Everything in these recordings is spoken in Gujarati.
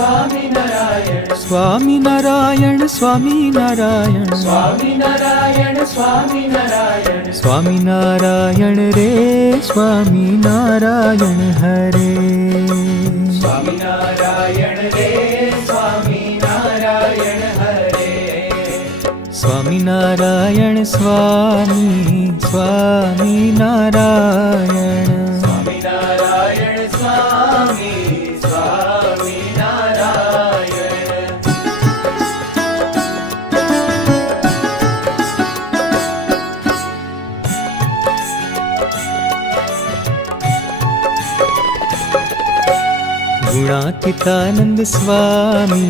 સ્વામી નારાયણ સ્વામી નારાયણ સ્વામી નારાયણ સ્વામી નારાયણ સ્વામી રે સ્વામી નારાયણ હરે સ્વામી નારાયણ સ્વામી સ્વામી નારાયણ गुणातीतानंद स्वामी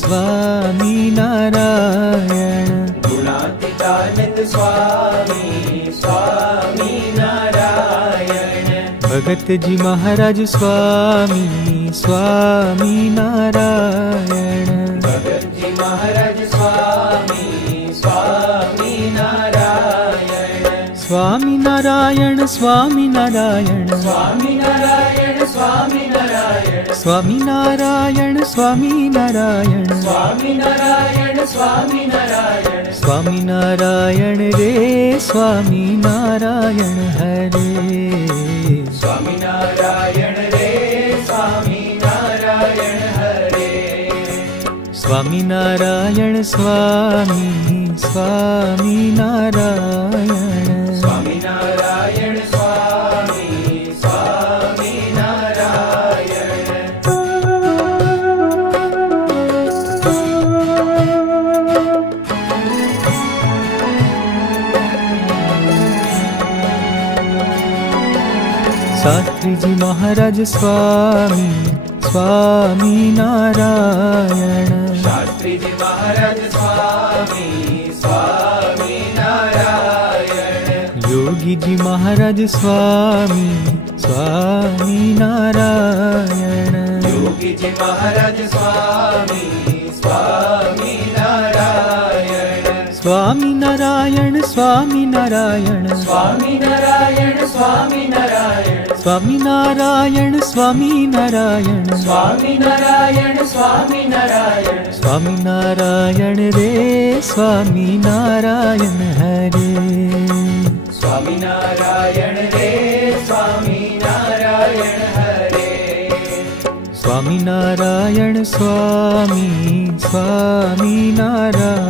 स्वामी नारायण गुणातीतानंद स्वामी स्वामी नारायण भगत जी महाराज स्वामी स्वामी नारायण भगत जी महाराज स्वामी સ્વામિનારાયણ સ્વામિનારાયણ સ્વામિનારાયણ સ્વામિનારાયણ સ્વામિનારાયણ સ્વામિનારાયણ સ્વામિનારાયણ સ્વામિનારાયણ સ્વામિનારાયણ રે સ્વામિનારાયણ હરે સ્વામિનારાયણ રે સ્વામિનારાયણ હરે સ્વામિનારાયણ સ્વામી સ્વામિનારાયણ શાસ્ત્રીજી મહારાજ સ્વામી સ્વામી નારાયણ શાસ્ત્રીજી મહારાજ સ્વામી સ્વામી નારાયણ યોગીજી મહારાજ સ્વામી સ્વામી નારાયણ યોગીજી મહારાજ સ્વામી સ્વામી స్వామి నారాయణ స్వామి నారాయణ స్వామి నారాయణ స్వామి నారాయణ స్వామి నారాయణ స్వామి నారాయణ స్వామి నారాయణ స్వామి నారాయణ స్వామి నారాయణ రే స్వామి నారాయణ హరే స్వామి నారాయణ స్వామి నారాయణ స్వామి స్వామి నారాయణ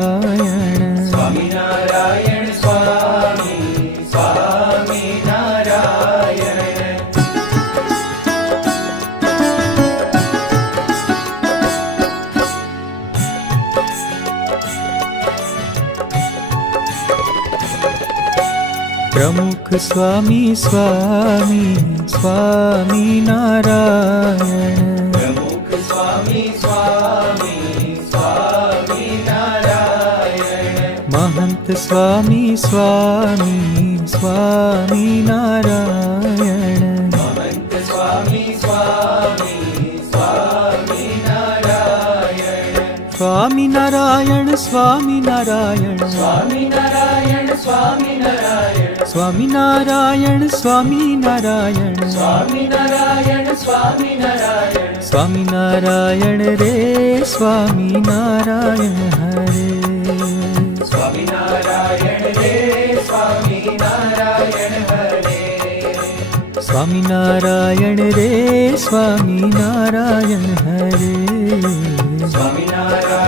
प्रमुख स्वामी स्वामी स्वामी नारायण स्वामी स्वामी महन्त स्वामी स्वामी स्वामी नारायण स्वामी स्वामी नारायण സ്വാമി നാരായണ സ്വാമി നാരായണ സ്വാമി നാരായണ സ്വാമി നാരായണ സ്വാമി നാരായണ സ്വാമി നാരായണ സ്വാമി നാരായണ സ്വാമി നാരായണ രേ സ്വാമി നാരായണ ഹരേ സ്വാമി നാരായണ സ്വാമി നാരായണ ഹരേ സ്വാമി നാരായണ രേ സ്വാമി നാരായണ ഹരേ സ്വാമി നാരായണ